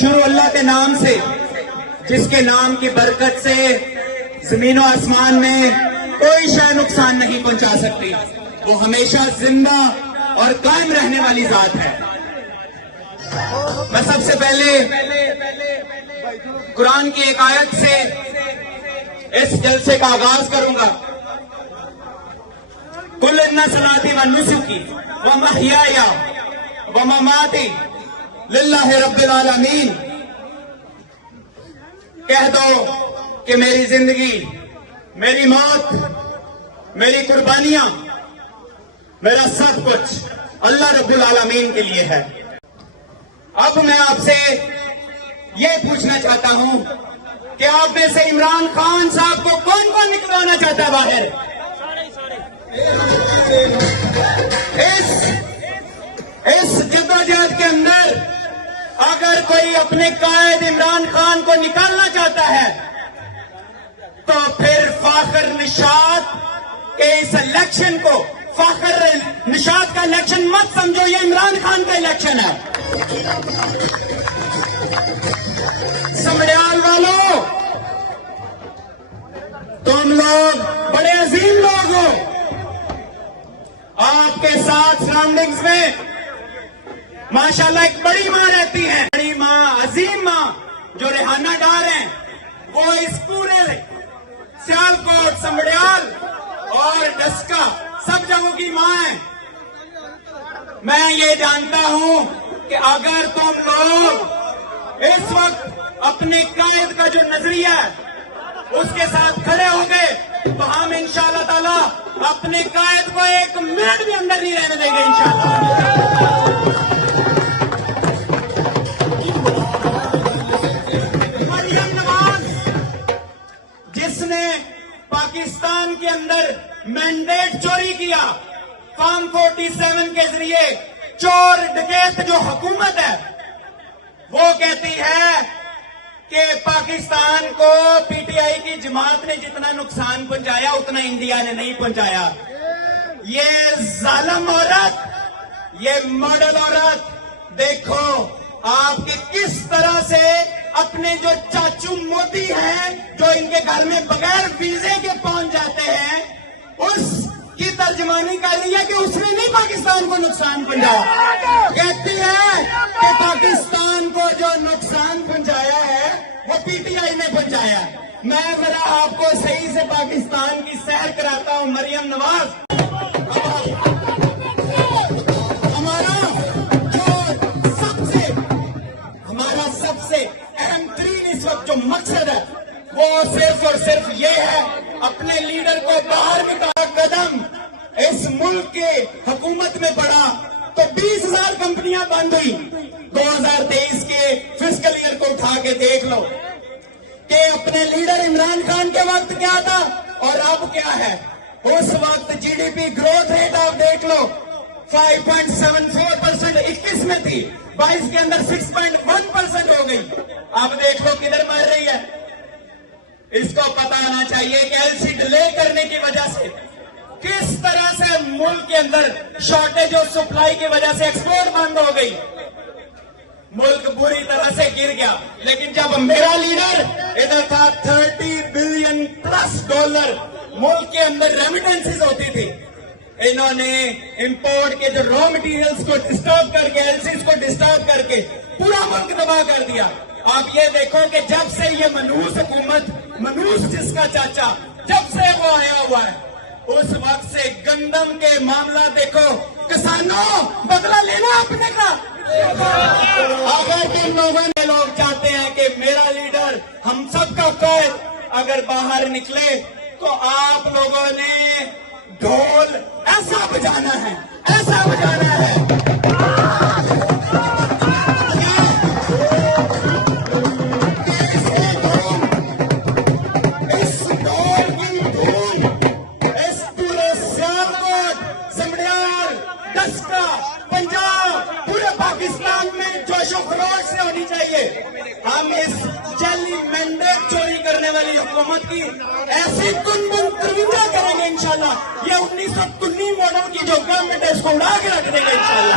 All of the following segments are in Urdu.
شروع اللہ کے نام سے، جس کے نام کی برکت سے زمین و آسمان میں کوئی شے نقصان نہیں پہنچا سکتی. وہ ہمیشہ زندہ اور قائم رہنے والی ذات ہے. میں سب سے پہلے قرآن کی ایک آیت سے اس جلسے کا آغاز کروں گا. قُلْ إِنَّ صَلَاتِي وَنُسُكِي وَمَحْيَايَ وَمَمَاتِي لِلَّهِ رَبِّ الْعَالَمِينَ. کہہ دو کہ میری زندگی، میری موت، میری قربانیاں، میرا سب کچھ اللہ رب العالمین کے لیے ہے. اب میں آپ سے یہ پوچھنا چاہتا ہوں کہ آپ میں سے عمران خان صاحب کو کون کون نکلوانا چاہتا ہے باہر؟ اس جدوجہد کے اندر اگر کوئی اپنے قائد عمران خان کو نکالنا چاہتا ہے تو پھر فاخر نشاط کے اس الیکشن کو فاخر نشاط کا الیکشن مت سمجھو، یہ عمران خان کا الیکشن ہے. سمڑیال والوں، تم لوگ بڑے عظیم لوگ ہو. آپ کے ساتھ سراؤنڈنگز میں ماشاءاللہ ایک بڑی ماں رہتی ہے، بڑی ماں، عظیم ماں جو ریحانہ ڈار ہیں. وہ اس پورے سیالکوٹ، سمڑیال اور ڈسکا سب جگہوں کی ماں ہے. میں یہ جانتا ہوں کہ اگر تم لوگ اس وقت اپنے قائد کا جو نظریہ ہے اس کے ساتھ کھڑے ہو گئے تو ہم انشاءاللہ تعالی اپنے قائد کو ایک منٹ بھی اندر نہیں رہنے دیں گے انشاءاللہ. مریم نواز جس نے پاکستان کے اندر مینڈیٹ چوری کیا، فارم 47 کے ذریعے چور ڈکیت جو حکومت ہے، وہ کہتی ہے کہ پاکستان کو پی ٹی آئی کی جماعت نے جتنا نقصان پہنچایا اتنا انڈیا نے نہیں پہنچایا. یہ ظالم عورت، یہ ماڈل عورت، دیکھو آپ کے کس طرح سے اپنے جو چاچو مودی ہیں جو ان کے گھر میں بغیر ویزے کے پہنچ جاتے ہیں، اس کی ترجمانی کر رہی ہے کہ اس نے نہیں پاکستان کو نقصان پہنچایا. کہتی ہے کہ پاکستان کو جو نقصان پہنچایا ہے وہ پی ٹی آئی نے پہنچایا. میں ذرا آپ کو صحیح سے پاکستان کی سیر کراتا ہوں. مریم نواز، ہمارا سب سے اہم ترین اس وقت جو مقصد ہے وہ صرف اور صرف یہ ہے اپنے لیڈر کو باہر نکالا. قدم اس ملک کے حکومت میں پڑا تو 20,000 کمپنیاں بند ہوئی. 2023 کے فسکل ایئر کو اٹھا کے دیکھ لو کہ اپنے لیڈر عمران خان کے وقت کیا تھا اور اب کیا ہے. اس وقت G D P growth rate آپ دیکھ لو 5.74% 21 میں تھی، 22 کے اندر 6.1% ہو گئی. آپ دیکھ لو کدھر مر رہی ہے. اس کو پتا آنا چاہیے کہ ایل سی ڈیلے کرنے کی وجہ سے کس طرح سے ملک کے اندر شارٹیج اور سپلائی کی وجہ سے ایکسپورٹ بند ہو گئی. ملک بری طرح سے گر گیا. لیکن جب میرا لیڈر ادھر تھا 30 بلین پلس ڈالر ملک کے اندر ریمیٹنسز ہوتی تھی. انہوں نے امپورٹ کے جو را مٹیریلز کو ڈسٹرب کر کے، ایل سیز کو ڈسٹرب کر کے پورا ملک تباہ کر دیا. آپ یہ دیکھو کہ جب سے یہ منوس حکومت، منوس جس کا چاچا، جب سے وہ آیا ہوا ہے اس وقت سے گندم کے معاملہ دیکھو. کسانوں بدلہ لینا اپنے کا. اگر تم لوگ چاہتے ہیں کہ میرا لیڈر، ہم سب کا قائد اگر باہر نکلے تو آپ لوگوں نے ڈھول ایسا بجانا ہے، ایسا بجانا ہے. ہم اس جعلی مینڈیٹ چوری کرنے والی حکومت کی ایسی کن ترویجا کریں گے انشاءاللہ. یہ 1919 ماڈل کی جو گورنمنٹ ہے اس کو اڑا کے رکھ دے گا انشاءاللہ.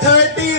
30